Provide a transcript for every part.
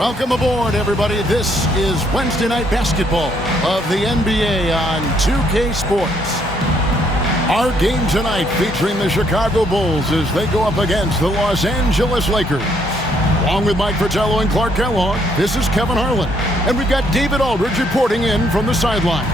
Welcome aboard, everybody. This is Wednesday Night Basketball of the NBA on 2K Sports. Our game tonight featuring the Chicago Bulls as they go up against the Los Angeles Lakers. Along with Mike Fratello and Clark Kellogg, this is Kevin Harlan. And we've got David Aldridge reporting in from the sideline.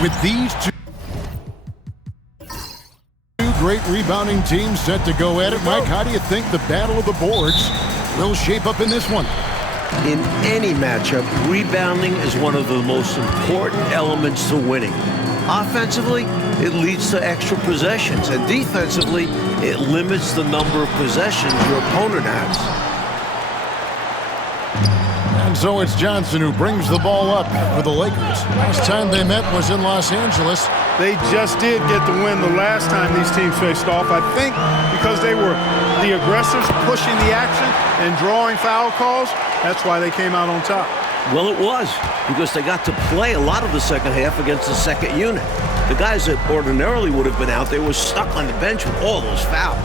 With these two great rebounding teams set to go at it, Mike, how do you think the battle of the boards will shape up in this one? In any matchup, rebounding is one of the most important elements to winning. Offensively, it leads to extra possessions, and defensively, it limits the number of possessions your opponent has. And so it's Johnson who brings the ball up for the Lakers. Last time they met was in Los Angeles. They just did get the win the last time these teams faced off. I think because they were the aggressors pushing the action and drawing foul calls, that's why they came out on top. Well, it was, because they got to play a lot of the second half against the second unit. The guys that ordinarily would have been out there were stuck on the bench with all those fouls.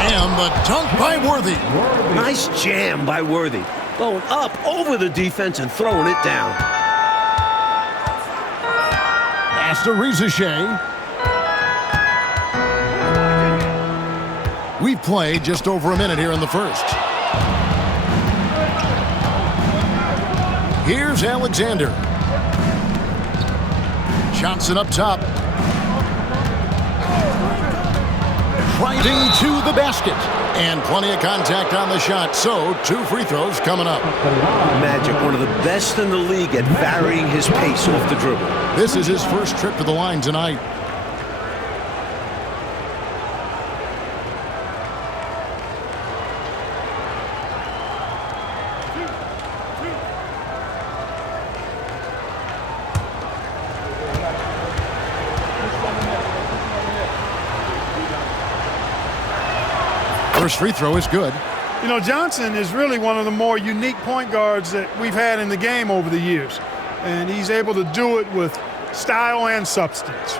And the dunk by Worthy. Nice jam by Worthy. Going up over the defense and throwing it down. Pass to Rizachet. We've played just over a minute here in the first. Here's Alexander. Johnson up top. Driving to the basket. And plenty of contact on the shot, so 2 free throws coming up. Magic, one of the best in the league at varying his pace off the dribble. This is his first trip to the line tonight. First free throw is good. You know, Johnson is really one of the more unique point guards that we've had in the game over the years. And he's able to do it with style and substance.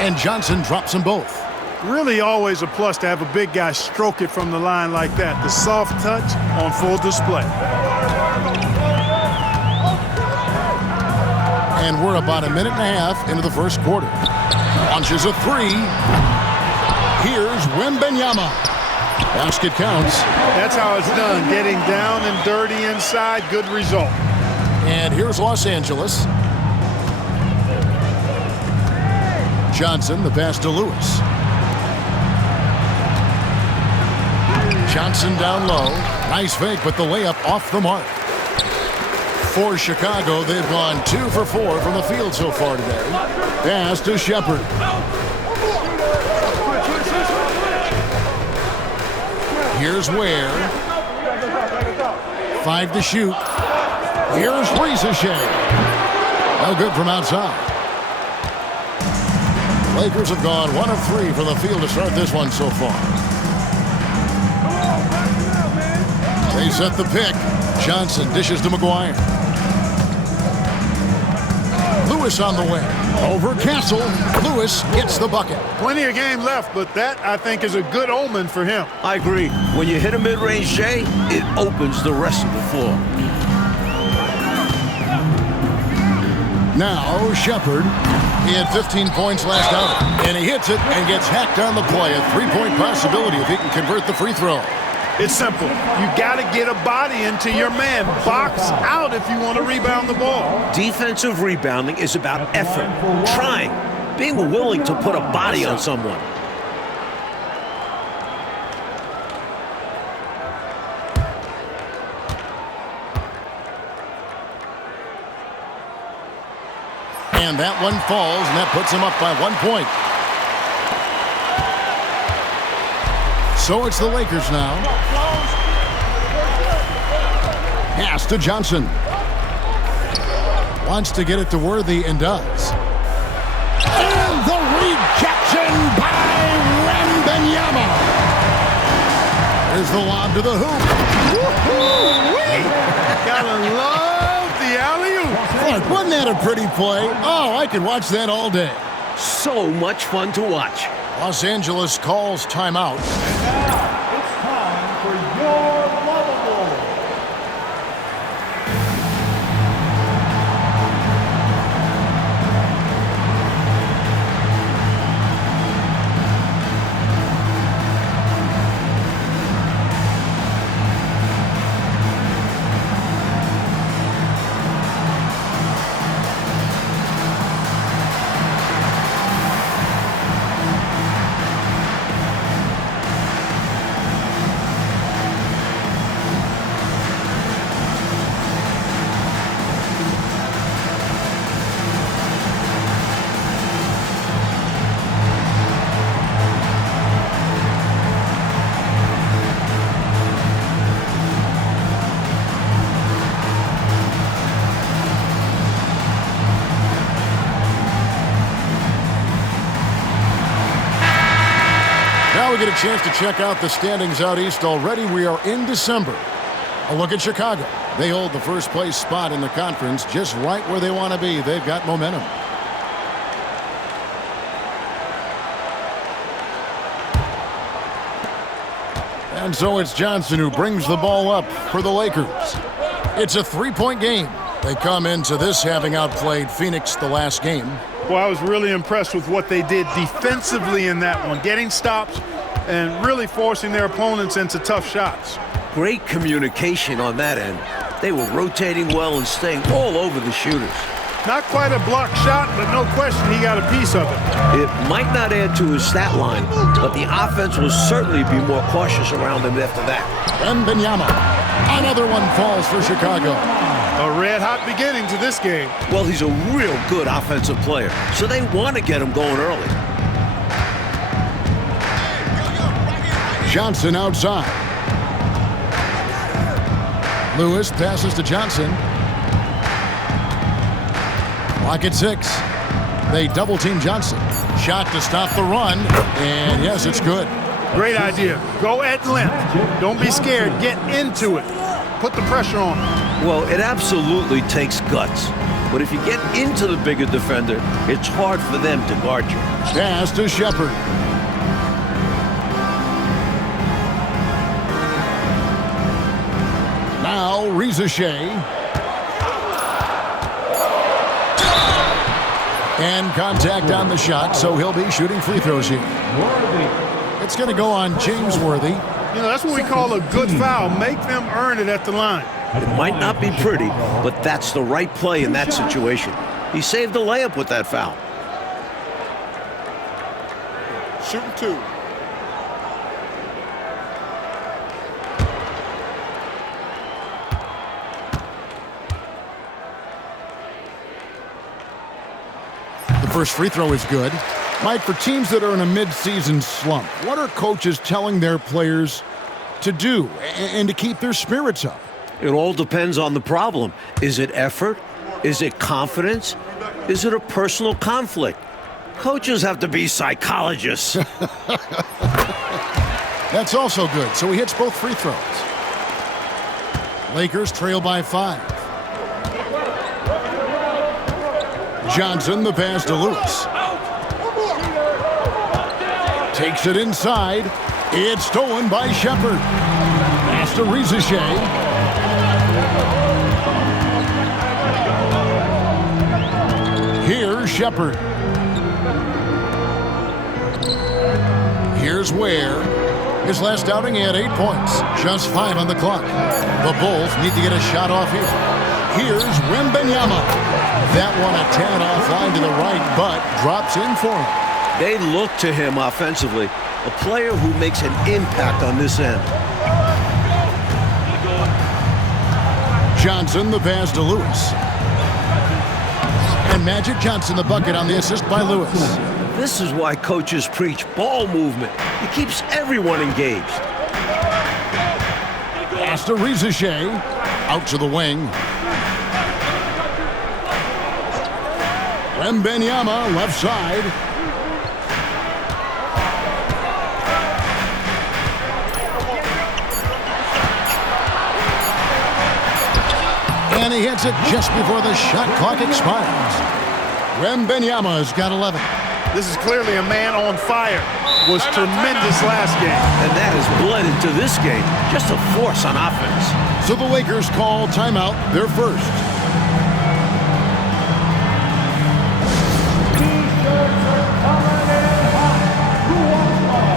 And Johnson drops them both. Really always a plus to have a big guy stroke it from the line like that. The soft touch on full display. And we're about a minute and a half into the first quarter. Launches a 3. Here's Wembanyama. Basket counts. That's how it's done. Getting down and dirty inside. Good result. And here's Los Angeles. Johnson, the pass to Lewis. Johnson down low. Nice fake, but the layup off the mark. For Chicago, they've gone 2 for 4 from the field so far today. Pass to Shepard. Here's Ware. 5 to shoot. Here's Rizachet. No good from outside. Lakers have gone 1 of 3 from the field to start this one so far. They set the pick. Johnson dishes to McGuire. Lewis on the way. Over Castle. Lewis gets the bucket. Plenty of game left, but that, I think, is a good omen for him. I agree. When you hit a mid-range J, it opens the rest of the floor. Now, Shepard. He had 15 points last out, and he hits it and gets hacked on the play. A 3-point possibility if he can convert the free throw. It's simple. You got to get a body into your man. Box out if you want to rebound the ball. Defensive rebounding is about effort, trying, being willing to put a body on someone. And that one falls, and that puts him up by 1 point. So it's the Lakers now. Pass to Johnson. Wants to get it to Worthy and does. And the rejection by Wembanyama. Here's the lob to the hoop. Gotta love the alley-oop. Look, wasn't that a pretty play? Oh, I could watch that all day. So much fun to watch. Los Angeles calls timeout. Now it's time for your lovable. Now we get a chance to check out the standings out east. Already we are in December. A look at Chicago. They hold the first place spot in the conference, just right where they want to be. They've got momentum. And so it's Johnson who brings the ball up for the Lakers. It's a three-point game. They come into this having outplayed Phoenix the last game. Well, I was really impressed with what they did defensively in that one, getting stops and really forcing their opponents into tough shots. Great communication on that end. They were rotating well and staying all over the shooters. Not quite a block shot, but no question he got a piece of it. It might not add to his stat line, but the offense will certainly be more cautious around him after that. Wembanyama. Another one falls for Chicago. A red-hot beginning to this game. Well, he's a real good offensive player, so they want to get him going early. Johnson outside. Lewis passes to Johnson. Clock at 6. They double-team Johnson. Shot to stop the run, and yes, it's good. Great idea. Go at length. Don't be scared. Get into it. Put the pressure on him. Well, it absolutely takes guts. But if you get into the bigger defender, it's hard for them to guard you. Pass to Shepard. Now, Reza Shea. And contact on the shot, so he'll be shooting free throws here. It's going to go on James Worthy. You know, that's what we call a good foul. Make them earn it at the line. It might not be pretty, but that's the right play in that situation. He saved the layup with that foul. Shooting 2. The first free throw is good. Mike, for teams that are in a mid-season slump, what are coaches telling their players to do and to keep their spirits up? It all depends on the problem. Is it effort? Is it confidence? Is it a personal conflict? Coaches have to be psychologists. That's also good. So he hits both free throws. Lakers trail by 5. Johnson, the pass to Lewis. Takes it inside. It's stolen by Shepard. Pass to Reza Shea. Here's Shepard. Here's Ware. His last outing, he had 8 points. Just 5 on the clock. The Bulls need to get a shot off here. Here's Wembanyama. That one a tad offline to the right, but drops in for him. They look to him offensively, a player who makes an impact on this end. Johnson, the pass to Lewis. And Magic Johnson, the bucket on the assist by Lewis. This is why coaches preach ball movement. It keeps everyone engaged. Pass to Rizachet. Out to the wing. Wembanyama, left side. And he hits it just before the shot clock expires. Wembanyama's got 11. This is clearly a man on fire. Was tremendous last game. And that has bled into this game. Just a force on offense. So the Lakers call timeout, their first. T-shirts are coming in hot. Who wants one?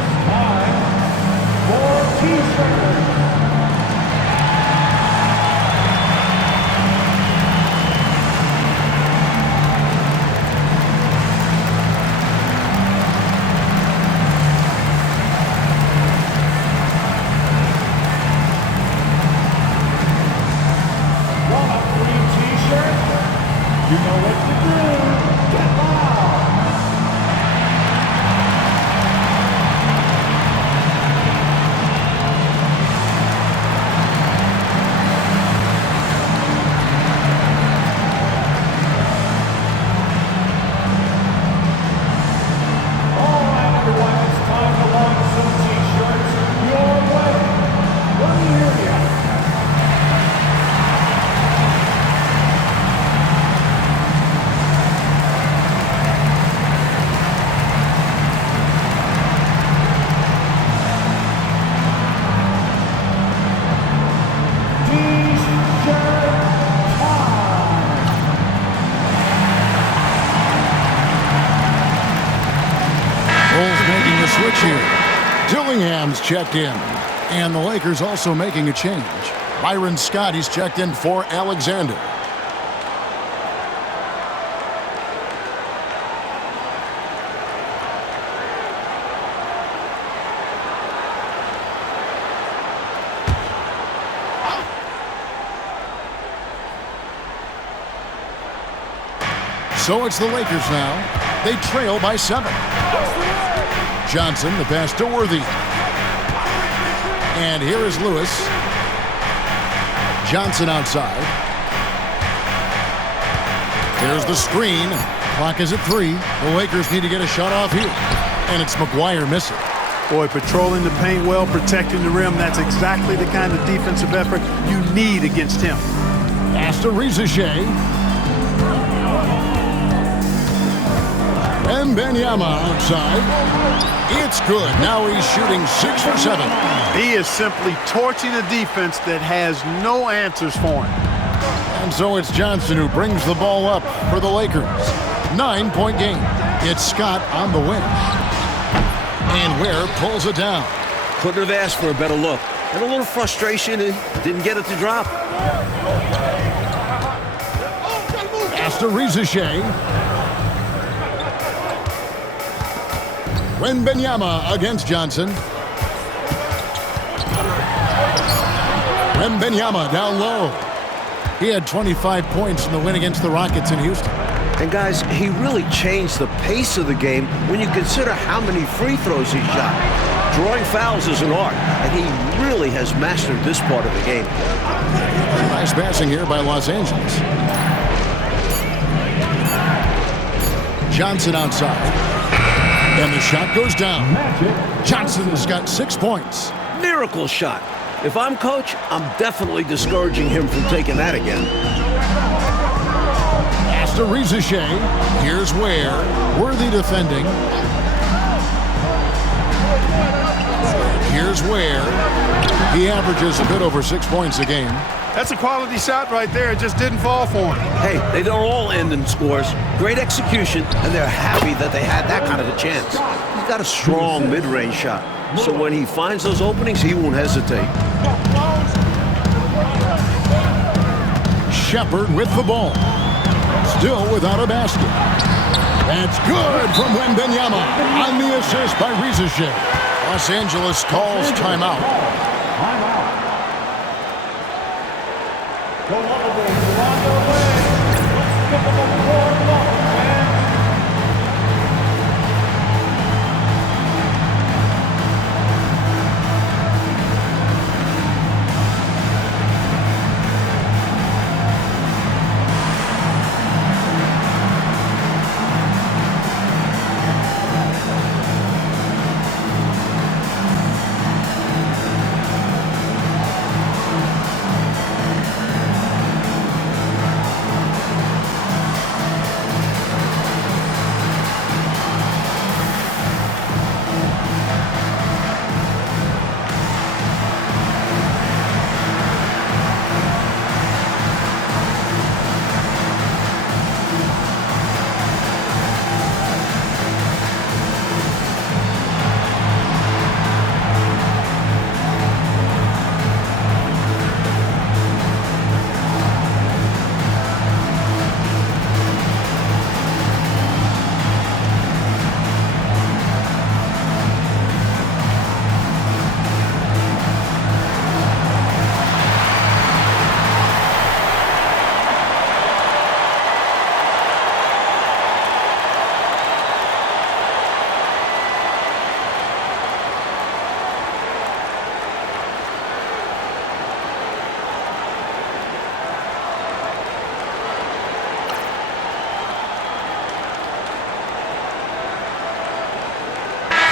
It's time for T-shirts. Want a free T-shirt? You know what to do. Get loud. All right, everyone, it's time to launch some T-shirts your way. Let me hear ya. T-shirt time. Bulls making a switch here. Dillingham's checked in. And the Lakers also making a change. Byron Scott, he's checked in for Alexander. So it's the Lakers now. They trail by 7. Johnson, the pass to Worthy. And here is Lewis. Johnson outside. There's the screen. Clock is at 3. The Lakers need to get a shot off here. And it's McGuire missing. Boy, patrolling the paint well, protecting the rim. That's exactly the kind of defensive effort you need against him. Pass to Rizachet. Wembanyama outside. It's good. Now he's shooting 6 for 7. He is simply torching a defense that has no answers for him. And so it's Johnson who brings the ball up for the Lakers. 9-point game. It's Scott on the wing. And Ware pulls it down. Couldn't have asked for a better look. And a little frustration and didn't get it to drop. Pass to Rizachet. Wembanyama against Johnson. Wembanyama down low. He had 25 points in the win against the Rockets in Houston. And guys, he really changed the pace of the game when you consider how many free throws he shot. Drawing fouls is an art, and he really has mastered this part of the game. Nice passing here by Los Angeles. Johnson outside. And the shot goes down. Johnson's got 6 points. Miracle shot. If I'm coach, I'm definitely discouraging him from taking that again. Pass to Rizachet. Here's Ware. Worthy defending. Here's Ware. He averages a bit over 6 points a game. That's a quality shot right there. It just didn't fall for him. Hey, they don't all end in scores. Great execution, and they're happy that they had that kind of a chance. He's got a strong mid-range shot, so when he finds those openings, he won't hesitate. Shepherd with the ball. still without a basket. That's good from Wembanyama on the assist by Riziche. Los Angeles calls timeout. Timeout. The Lumber Bulls are on their way. Let's give them a warm welcome, fans.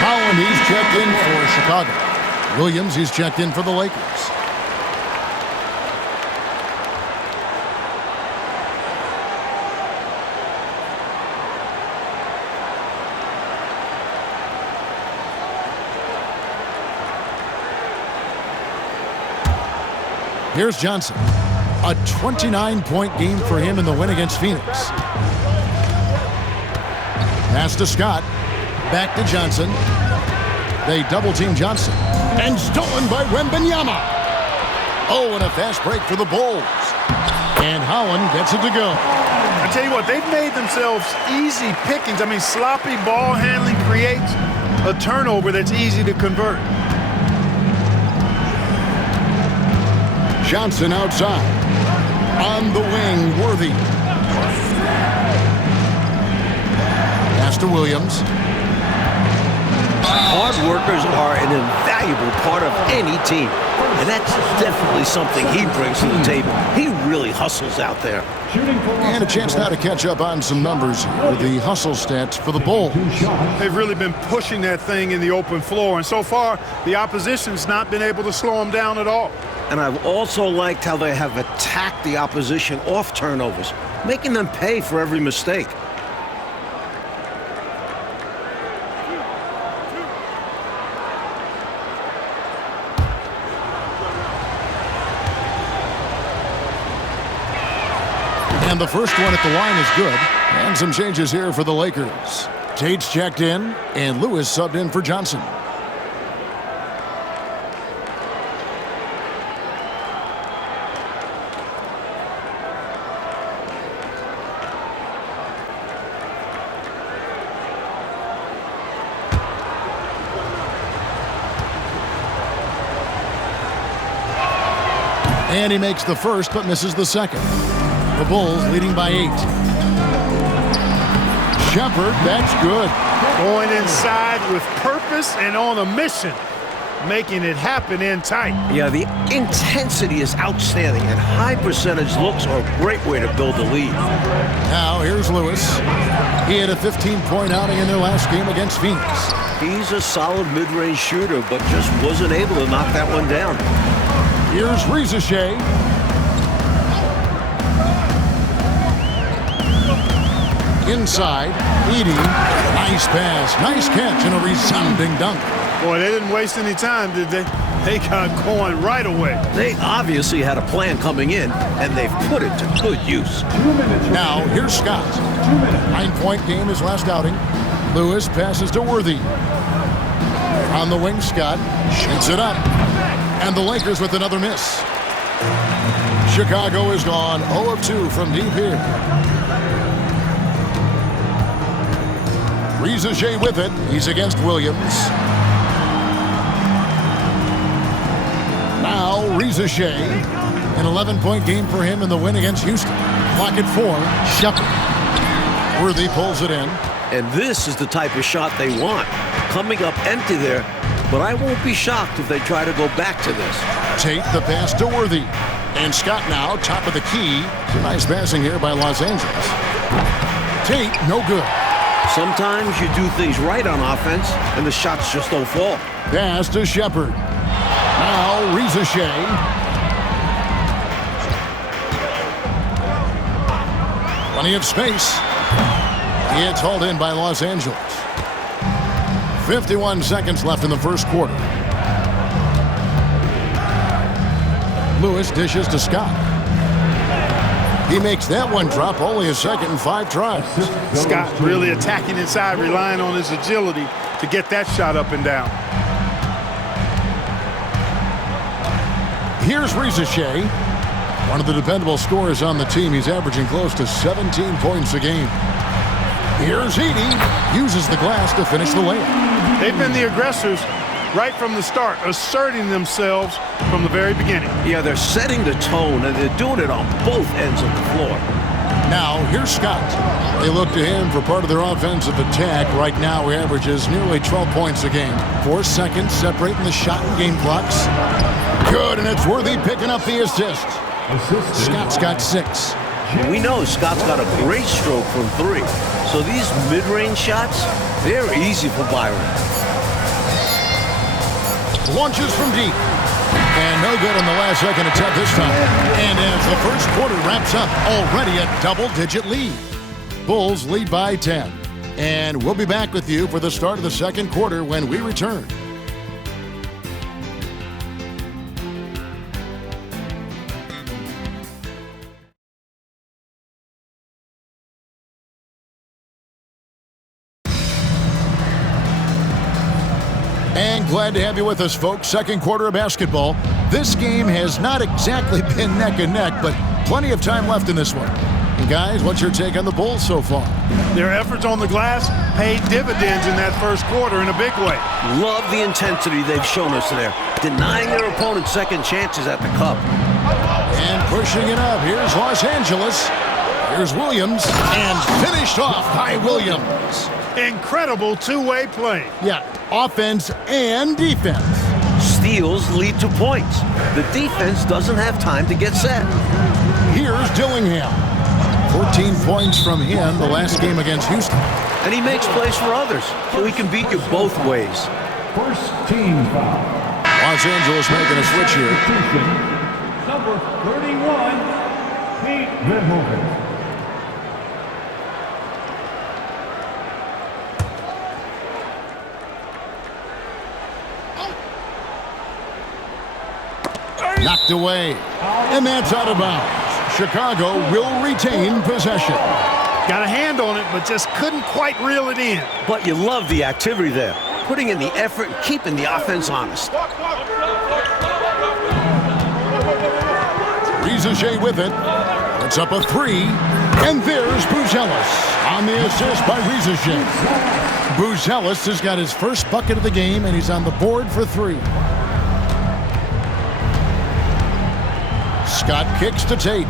Collins, he's checked in for Chicago. Williams, he's checked in for the Lakers. Here's Johnson. A 29-point game for him in the win against Phoenix. Pass to Scott. Back to Johnson. They double-team Johnson. And stolen by Wembanyama. Oh, and a fast break for the Bulls. And Howland gets it to go. I tell you what, they've made themselves easy pickings. I mean, sloppy ball handling creates a turnover that's easy to convert. Johnson outside. On the wing, Worthy. Pass to Williams. Hard workers are an invaluable part of any team. And that's definitely something he brings to the table. He really hustles out there. And a chance now to catch up on some numbers with the hustle stats for the Bulls. They've really been pushing that thing in the open floor. And so far, the opposition's not been able to slow them down at all. And I've also liked how they have attacked the opposition off turnovers, making them pay for every mistake. And the first one at the line is good. And some changes here for the Lakers. Tate's checked in, and Lewis subbed in for Johnson. And he makes the first, but misses the second. The Bulls leading by 8. Shepard, that's good. Going inside with purpose and on a mission, making it happen in tight. Yeah, the intensity is outstanding, and high percentage looks are a great way to build a lead. Now here's Lewis. He had a 15-point outing in their last game against Phoenix. He's a solid mid-range shooter, but just wasn't able to knock that one down. Here's Riziche. Inside, Edey. Nice pass, nice catch, and a resounding dunk. Boy, they didn't waste any time, did they? They got going right away. They obviously had a plan coming in, and they've put it to good use. Now, here's Scott. 9-point game his last outing. Lewis passes to Worthy. On the wing, Scott shoots it up. And the Lakers with another miss. Chicago is gone 0 of 2 from deep here. Rizachet with it. He's against Williams. Now Rizachet. An 11-point game for him in the win against Houston. Clock at 4. Shepard. Worthy pulls it in. And this is the type of shot they want. Coming up empty there, but I won't be shocked if they try to go back to this. Tate the pass to Worthy. And Scott now, top of the key. Some nice passing here by Los Angeles. Tate, no good. Sometimes you do things right on offense, and the shots just don't fall. Pass to Shepard. Now Rizachet. Plenty of space. It's hauled in by Los Angeles. 51 seconds left in the first quarter. Lewis dishes to Scott. He makes that one drop, only a second and 5 tries. Scott really attacking inside, relying on his agility to get that shot up and down. Here's Rizachet, one of the dependable scorers on the team. He's averaging close to 17 points a game. Here's Edey, uses the glass to finish the layup. They've been the aggressors right from the start, asserting themselves from the very beginning. Yeah, they're setting the tone, and they're doing it on both ends of the floor. Now, here's Scott. They look to him for part of their offensive attack. Right now, he averages nearly 12 points a game. 4 seconds separating the shot and game clocks. Good, and it's Worthy picking up the assist. Scott's got 6. We know Scott's got a great stroke from 3. So these mid-range shots, they're easy for Byron. Launches from deep. And no good on the last second attempt this time. And as the first quarter wraps up, already a double-digit lead. Bulls lead by 10. And we'll be back with you for the start of the second quarter when we return. And glad to have you with us, folks. Second quarter of basketball. This game has not exactly been neck and neck, but plenty of time left in this one. And guys, what's your take on the Bulls so far? Their efforts on the glass paid dividends in that first quarter in a big way. Love the intensity they've shown us there, denying their opponents second chances at the cup. And pushing it up. Here's Los Angeles. Here's Williams. And finished off by Williams. Incredible two-way play. Yeah, offense and defense. Steals lead to points. The defense doesn't have time to get set. Here's Dillingham. 14 points from him the last game against Houston. And he makes plays for others, so he can beat you both ways. First team foul. Los Angeles making a switch here. Number 31, Pete Verhoeven. Knocked away. And that's out of bounds. Chicago will retain possession. Got a hand on it, but just couldn't quite reel it in. But you love the activity there, putting in the effort and keeping the offense honest. Rizachet with it. Puts up a 3. And there's Buzelis on the assist by Rizachet. Buzelis has got his first bucket of the game, and he's on the board for 3. Scott kicks to Tate.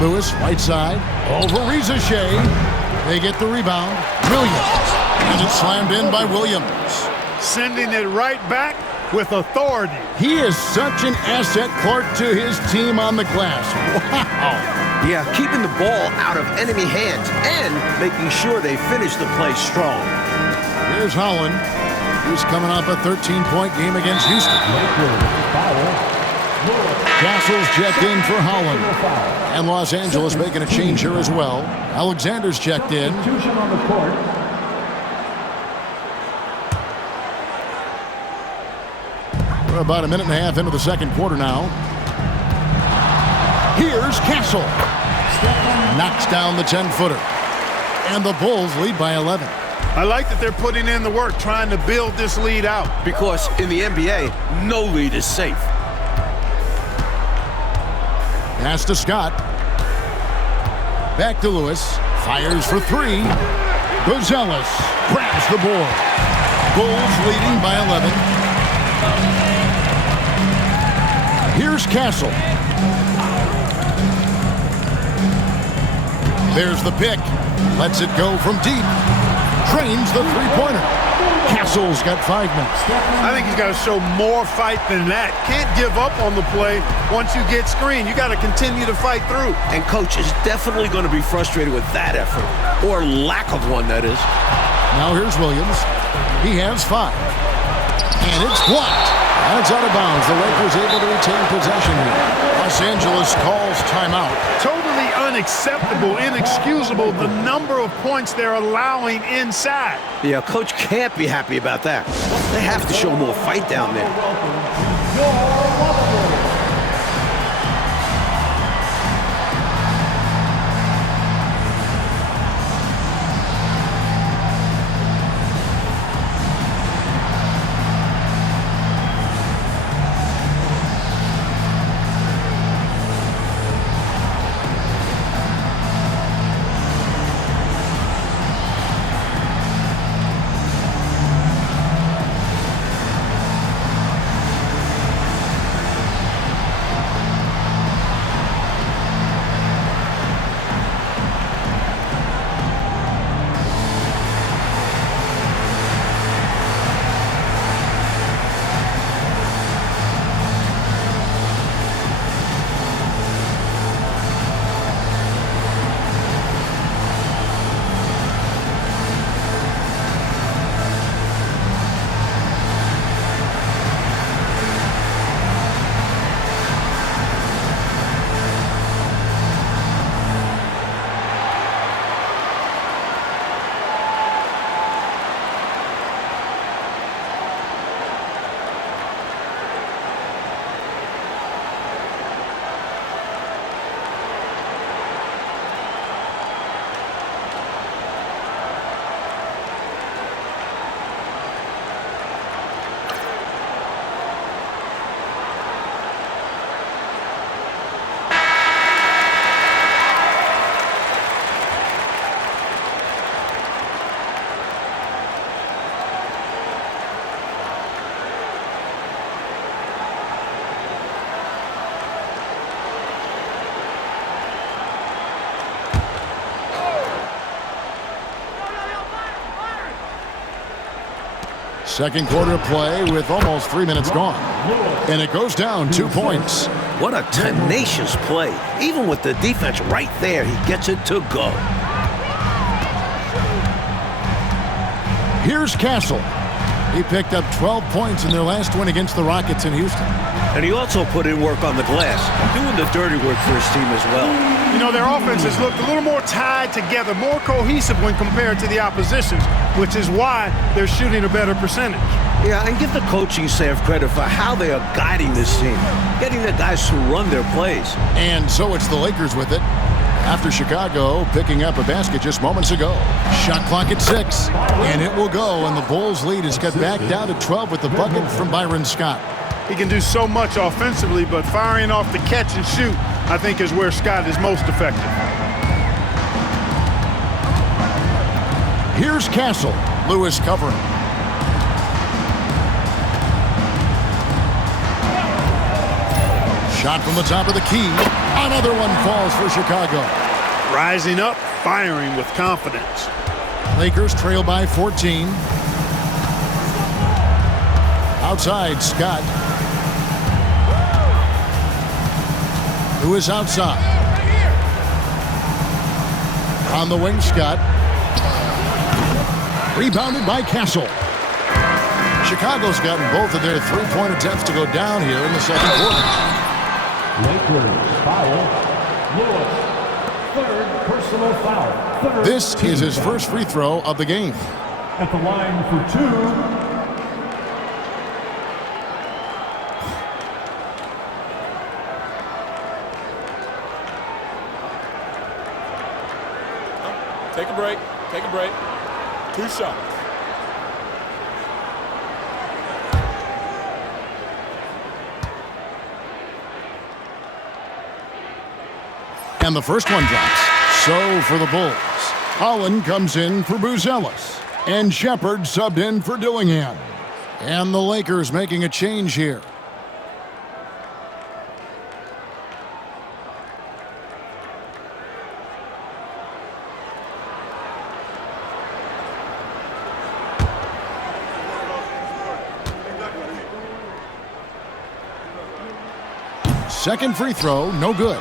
Lewis, right side, over Rizachet. They get the rebound. Williams. And it's slammed in by Williams. Sending it right back with authority. He is such an asset, Clark, to his team on the glass. Wow. Yeah, keeping the ball out of enemy hands and making sure they finish the play strong. Here's Holland. He's coming off a 13-point game against Houston. Castle's checked in for Holland. And Los Angeles making a change here as well. Alexander's checked in. Substitution on the court. We're about a minute and a half into the second quarter now. Here's Castle. Knocks down the 10-footer. And the Bulls lead by 11. I like that they're putting in the work, trying to build this lead out. Because in the NBA, no lead is safe. Pass to Scott. Back to Lewis. Fires for three. Gonzalez grabs the board. Bulls leading by 11. Here's Castle. There's the pick. Lets it go from deep. Drains the three-pointer. Castle's got 5 minutes. I think he's got to show more fight than that. Can't give up on the play once you get screened. You got to continue to fight through. And coach is definitely going to be frustrated with that effort, or lack of one, that is. Now here's Williams. He has 5. And it's blocked. That's out of bounds. The Lakers able to retain possession here. Los Angeles calls timeout. Totally unacceptable, inexcusable, the number of points they're allowing inside. Yeah, coach can't be happy about that. They have to show more fight down there. Second quarter play with almost 3 minutes gone. And it goes down 2 points. What a tenacious play. Even with the defense right there, he gets it to go. Here's Castle. He picked up 12 points in their last win against the Rockets in Houston. And he also put in work on the glass, doing the dirty work for his team as well. You know, their offense has looked a little more tied together, more cohesive when compared to the opposition's, which is why they're shooting a better percentage. Yeah, and give the coaching staff credit for how they are guiding this team, getting the guys to run their plays. And so it's the Lakers with it. After Chicago picking up a basket just moments ago. Shot clock at 6, and it will go, and the Bulls' lead is cut back down to 12 with the bucket from Byron Scott. He can do so much offensively, but firing off the catch and shoot, I think, is where Scott is most effective. Here's Castle. Lewis covering. Shot from the top of the key. Another one falls for Chicago. Rising up, firing with confidence. Lakers trail by 14. Outside, Scott. Who is outside? On the wing, Scott. Rebounded by Castle. Chicago's gotten both of their three-point attempts to go down here in the second quarter. Lakers foul. Lewis, third personal foul. This is his first free throw of the game. At the line for 2. Take a break. Take a break. 2 shots. And the first one drops. So for the Bulls, Holland comes in for Buzelis, and Shepard subbed in for Dillingham. And the Lakers making a change here. Second free throw, no good.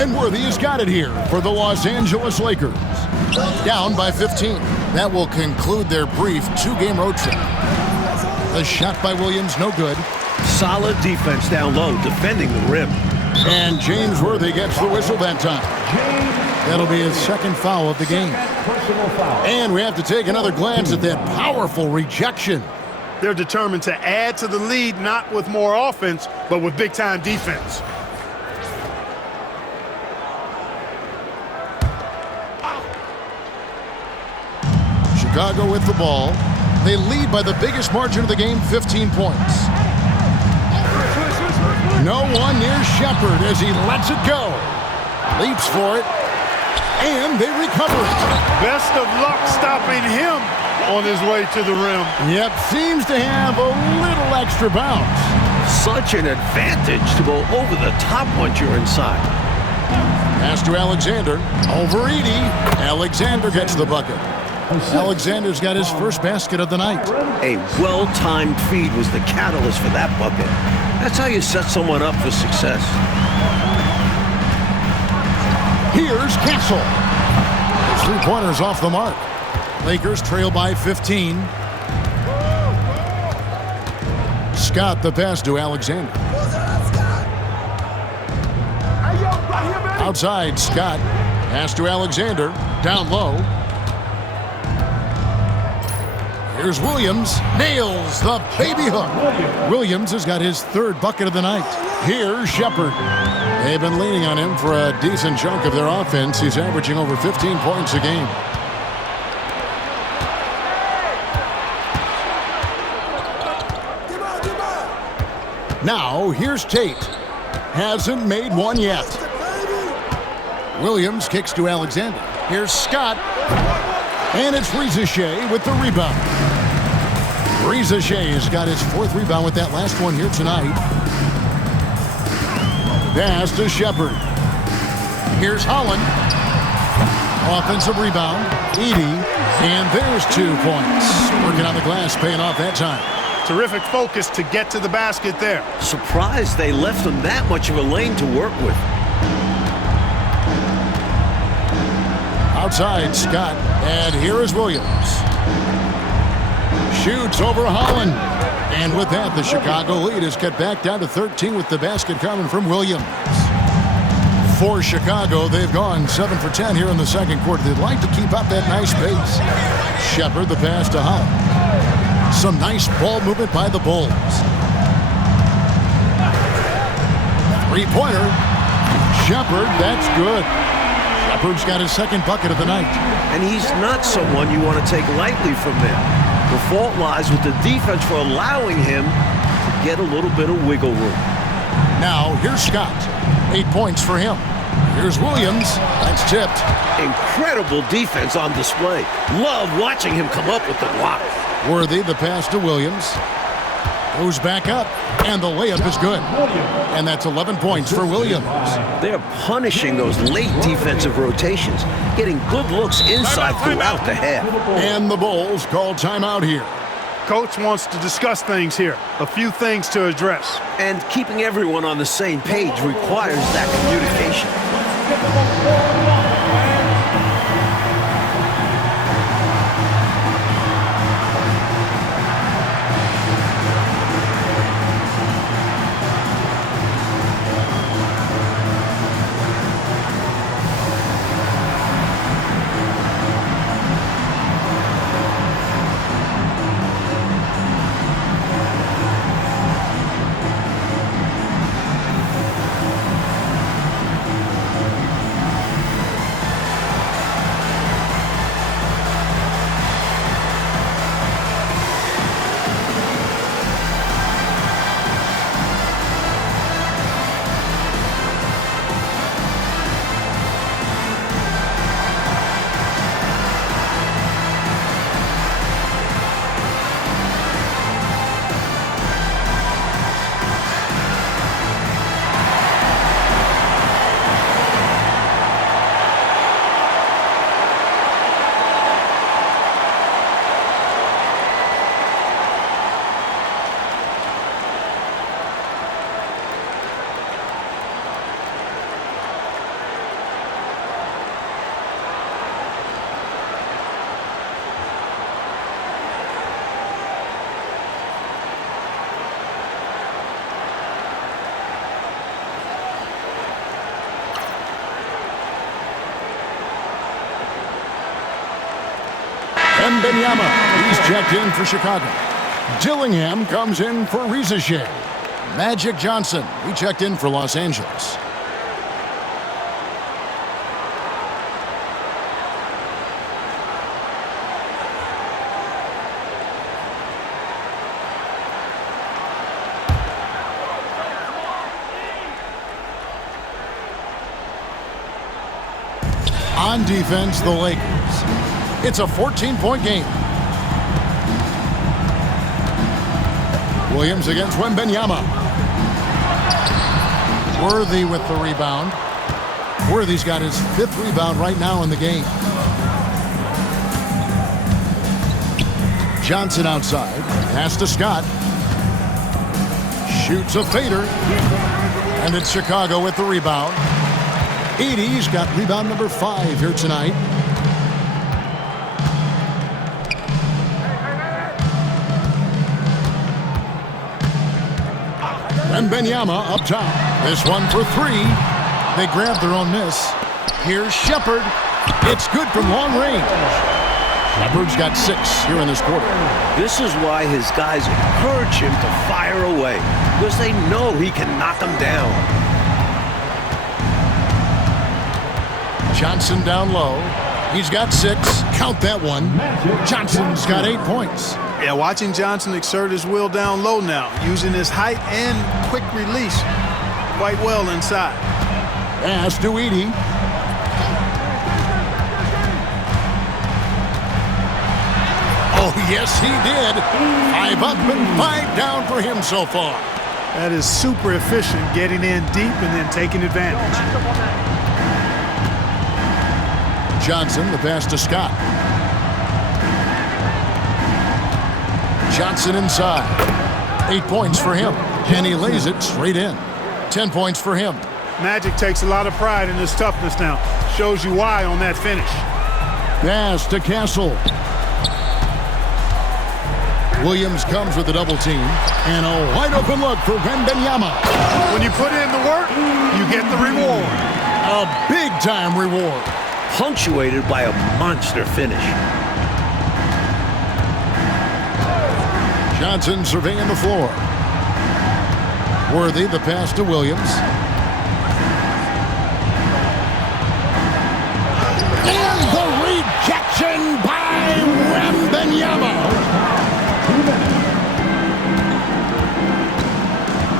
And Worthy has got it here for the Los Angeles Lakers. Down by 15. That will conclude their brief two-game road trip. The shot by Williams, no good. Solid defense down low, defending the rim. And James Worthy gets the whistle that time. That'll be his second foul of the game. And we have to take another glance at that powerful rejection. They're determined to add to the lead, not with more offense, but with big-time defense. Chicago with the ball. They lead by the biggest margin of the game, 15 points. No one near Shepard as he lets it go. Leaps for it. And they recover it. Best of luck stopping him on his way to the rim. Yep, seems to have a little extra bounce. Such an advantage to go over the top once you're inside. Pass to Alexander. Over Edey. Alexander gets the bucket. Alexander's got his first basket of the night. A well-timed feed was the catalyst for that bucket. That's how you set someone up for success. Here's Castle. His three-pointer's off the mark. Lakers trail by 15. Scott the pass to Alexander. Outside, Scott. Pass to Alexander. Down low. Here's Williams. Nails the baby hook. Williams has got his third bucket of the night. Here's Shepard. They've been leaning on him for a decent chunk of their offense. He's averaging over 15 points a game. Now, here's Tate. Hasn't made one yet. Williams kicks to Alexander. Here's Scott. And it's Rizachet with the rebound. Rizachet has got his fourth rebound with that last one here tonight. Pass to Shepard. Here's Holland. Offensive rebound. Edey. And there's 2 points. Working on the glass, paying off that time. Terrific focus to get to the basket there. Surprised they left them that much of a lane to work with. Outside, Scott. And here is Williams. Shoots over Holland. And with that, the Chicago lead is cut back down to 13 with the basket coming from Williams. For Chicago, they've gone 7 for 10 here in the second quarter. They'd like to keep up that nice pace. Shepard, the pass to Holland. Some nice ball movement by the Bulls. Three-pointer. Shepard, that's good. Shepard's got his second bucket of the night. And he's not someone you want to take lightly from there. The fault lies with the defense for allowing him to get a little bit of wiggle room. Now, here's Scott. 8 points for him. Here's Williams. That's tipped. Incredible defense on display. Love watching him come up with the block. Worthy, the pass to Williams. Goes back up, and the layup is good. And that's 11 points for Williams. They're punishing those late defensive rotations, getting good looks inside throughout the half. And the Bulls call timeout here. Coach wants to discuss things here. A few things to address. And keeping everyone on the same page requires that communication. Wembanyama, he's checked in for Chicago. Dillingham comes in for Rizachet. Magic Johnson, he checked in for Los Angeles. On defense, the Lakers. It's a 14-point game. Williams against Wembanyama. Worthy with the rebound. Worthy's got his 5th rebound right now in the game. Johnson outside. Pass to Scott. Shoots a fader. And it's Chicago with the rebound. Edey's got rebound number 5 here tonight. Wembanyama up top. This one for 3. They grab their own miss. Here's Shepherd. It's good from long range. Shepherd's got 6 here in this quarter. This is why his guys encourage him to fire away, because they know he can knock them down. Johnson down low. He's got 6. Count that one. Johnson's got 8 points. Yeah, watching Johnson exert his will down low now, using his height and quick release quite well inside. Pass to Edey. Oh, yes, he did. 5 up and 5 down for him so far. That is super efficient, getting in deep and then taking advantage. Johnson, the pass to Scott. Johnson inside. 8 points for him. And he lays it straight in. 10 points for him. Magic takes a lot of pride in his toughness now. Shows you why on that finish. Pass to Castle. Williams comes with a double team. And a wide open look for Wembanyama. When you put in the work, you get the reward. A big time reward. Punctuated by a monster finish. Johnson surveying the floor. Worthy, the pass to Williams. And the rejection by Wembanyama.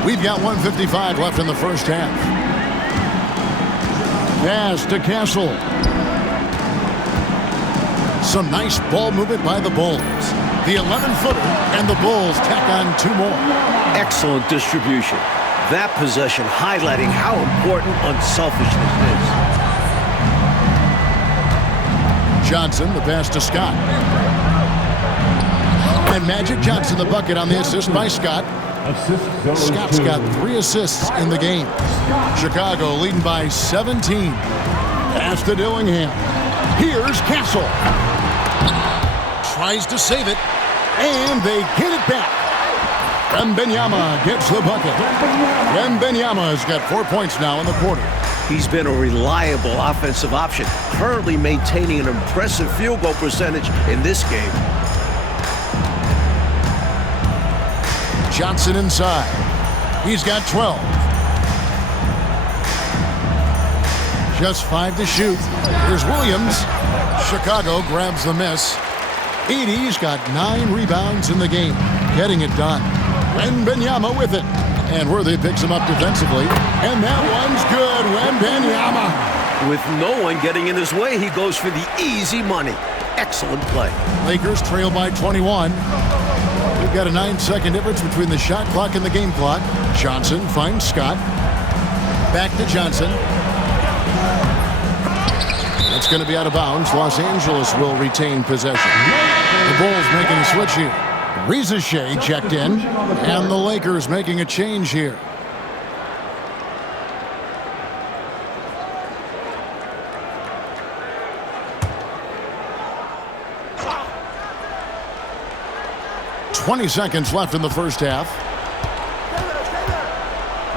We've got 1:55 left in the first half. Pass to Castle. Some nice ball movement by the Bulls. The 11-footer, and the Bulls tack on 2 more. Excellent distribution. That possession highlighting how important unselfishness is. Johnson, the pass to Scott. And Magic Johnson, the bucket on the assist by Scott. Scott's got 3 assists in the game. Chicago leading by 17. Pass to Dillingham. Here's Castle. Tries to save it. And they get it back. Wembanyama gets the bucket. Wembanyama has got 4 points now in the quarter. He's been a reliable offensive option, currently maintaining an impressive field goal percentage in this game. Johnson inside. He's got 12. Just 5 to shoot. Here's Williams. Chicago grabs the miss. Edey's got 9 rebounds in the game, getting it done. Wembanyama with it. And Worthy picks him up defensively. And that one's good. Wembanyama. With no one getting in his way, he goes for the easy money. Excellent play. Lakers trail by 21. We've got a 9-second difference between the shot clock and the game clock. Johnson finds Scott. Back to Johnson. That's going to be out of bounds. Los Angeles will retain possession. The Bulls making a switch here. Rizachet checked in, and the Lakers making a change here. "20 seconds left in the first half.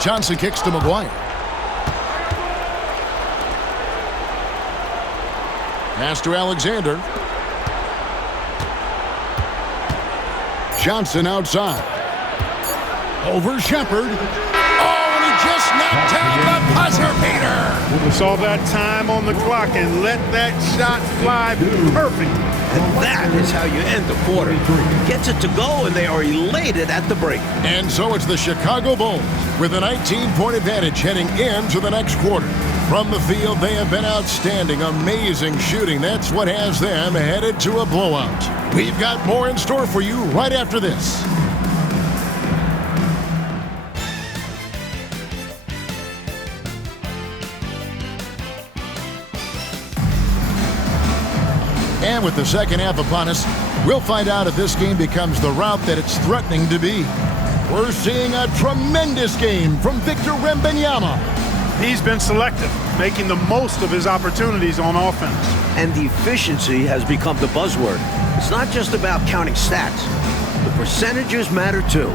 Johnson kicks to McGuire. Pass to Alexander. Johnson outside. Over Shepard. Oh, and he just knocked down the buzzer beater. We saw that time on the clock and let that shot fly perfect. And that is how you end the quarter. Gets it to go, and they are elated at the break. And so it's the Chicago Bulls with a 19-point advantage heading into the next quarter. From the field, they have been outstanding, amazing shooting. That's what has them headed to a blowout. We've got more in store for you right after this. And with the second half upon us, we'll find out if this game becomes the rout that it's threatening to be. We're seeing a tremendous game from Victor Wembanyama. He's been selective, making the most of his opportunities on offense. And the efficiency has become the buzzword. It's not just about counting stats. The percentages matter too.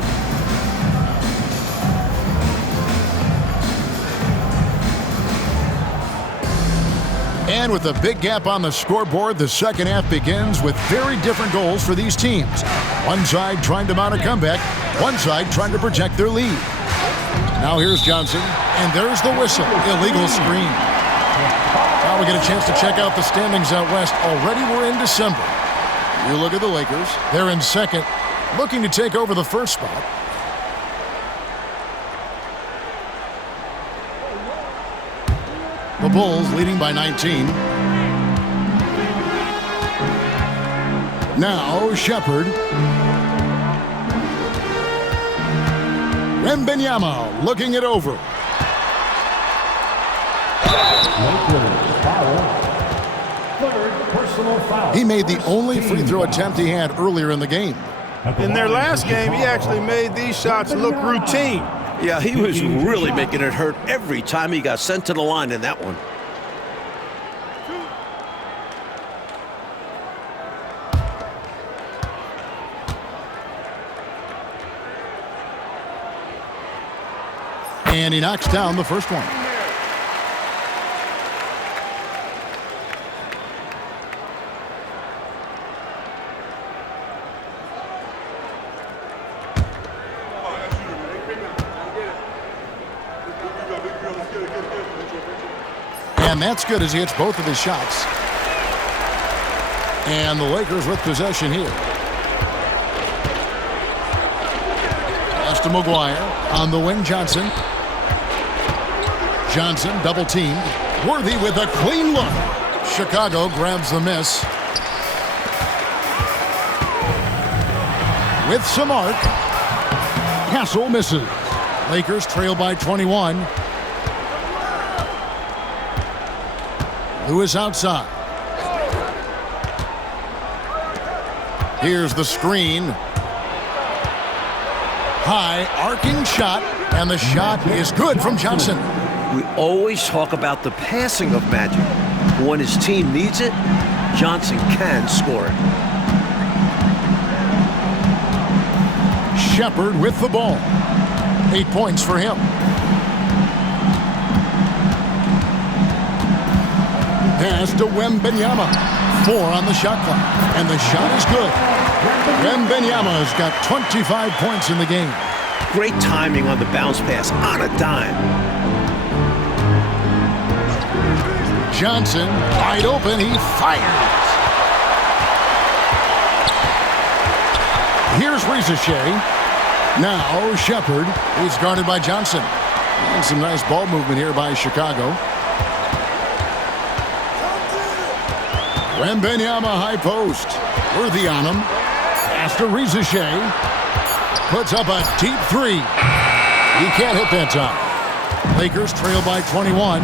And with a big gap on the scoreboard, the second half begins with very different goals for these teams. One side trying to mount a comeback, one side trying to protect their lead. Now here's Johnson, and there's the whistle. Illegal screen. Now we get a chance to check out the standings out west. Already we're in December. You look at the Lakers. They're in second, looking to take over the first spot. The Bulls leading by 19. Now Shepard. Wembanyama looking it over. He made the only free throw attempt he had earlier in the game. In their last game, he actually made these shots look routine. Yeah, he was really making it hurt every time he got sent to the line in that one. And he knocks down the first one. And that's good as he hits both of his shots. And the Lakers with possession here. Pass to McGuire. On the wing, Johnson. Johnson double teamed. Worthy with a clean look. Chicago grabs the miss. With some arc. Castle misses. Lakers trail by 21. Lewis outside. Here's the screen. High arcing shot, and the shot is good from Johnson. We always talk about the passing of Magic. When his team needs it, Johnson can score it. Shepard with the ball. 8 points for him. Pass to Wembanyama. 4 on the shot clock, and the shot is good. Wembanyama's got 25 points in the game. Great timing on the bounce pass on a dime. Johnson, wide open, he fires. Here's Ricochet. Now Shepard. He's guarded by Johnson. And some nice ball movement here by Chicago. Wembanyama high post. Worthy on him. Pass to Ricochet. Puts up a deep three. He can't hit that time. Lakers trail by 21.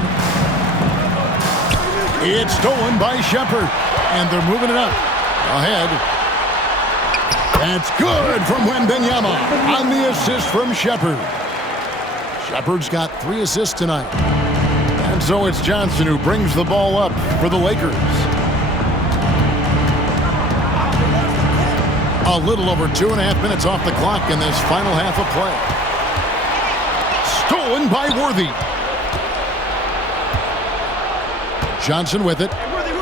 It's stolen by Shepard. And they're moving it up. Ahead. That's good from Wembanyama on the assist from Shepard. Shepard's got 3 assists tonight. And so it's Johnson who brings the ball up for the Lakers. A little over 2.5 minutes off the clock in this final half of play. Stolen by Worthy. Johnson with it.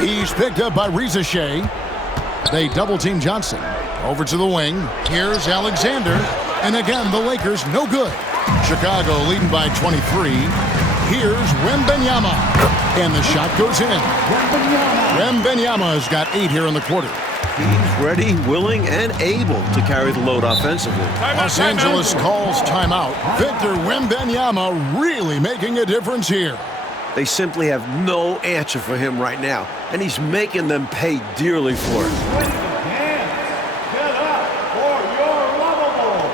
He's picked up by Ricochet. They double-team Johnson. Over to the wing. Here's Alexander. And again, the Lakers no good. Chicago leading by 23. Here's Wembanyama. And the shot goes in. Wembanyama has got 8 here in the quarter. He's ready, willing, and able to carry the load offensively. Los Angeles calls timeout. Victor Wembanyama really making a difference here. They simply have no answer for him right now, and he's making them pay dearly for it. Get up for your lovable.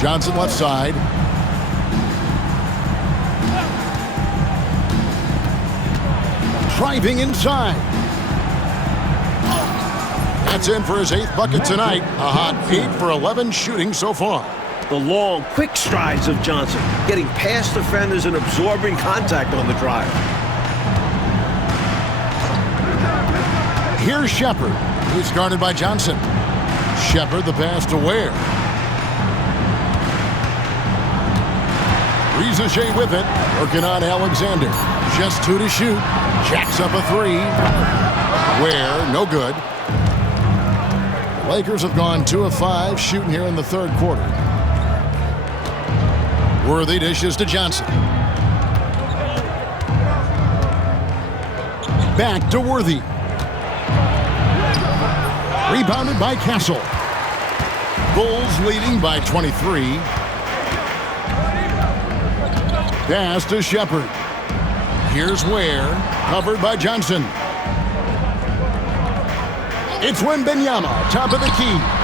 Johnson left side. Driving inside. That's in for his 8th bucket tonight. A hot 8 for 11 shooting so far. The long, quick strides of Johnson, getting past defenders and absorbing contact on the drive. Here's Shepard, who's guarded by Johnson. Shepard, the pass to Ware. Rizachet with it, working on Alexander. Just 2 to shoot. Jacks up a 3. Ware, no good. The Lakers have gone 2 of 5 shooting here in the 3rd quarter. Worthy dishes to Johnson. Back to Worthy. Rebounded by Castle. Bulls leading by 23. Pass to Shepard. Here's Ware, covered by Johnson. It's Wembanyama, top of the key.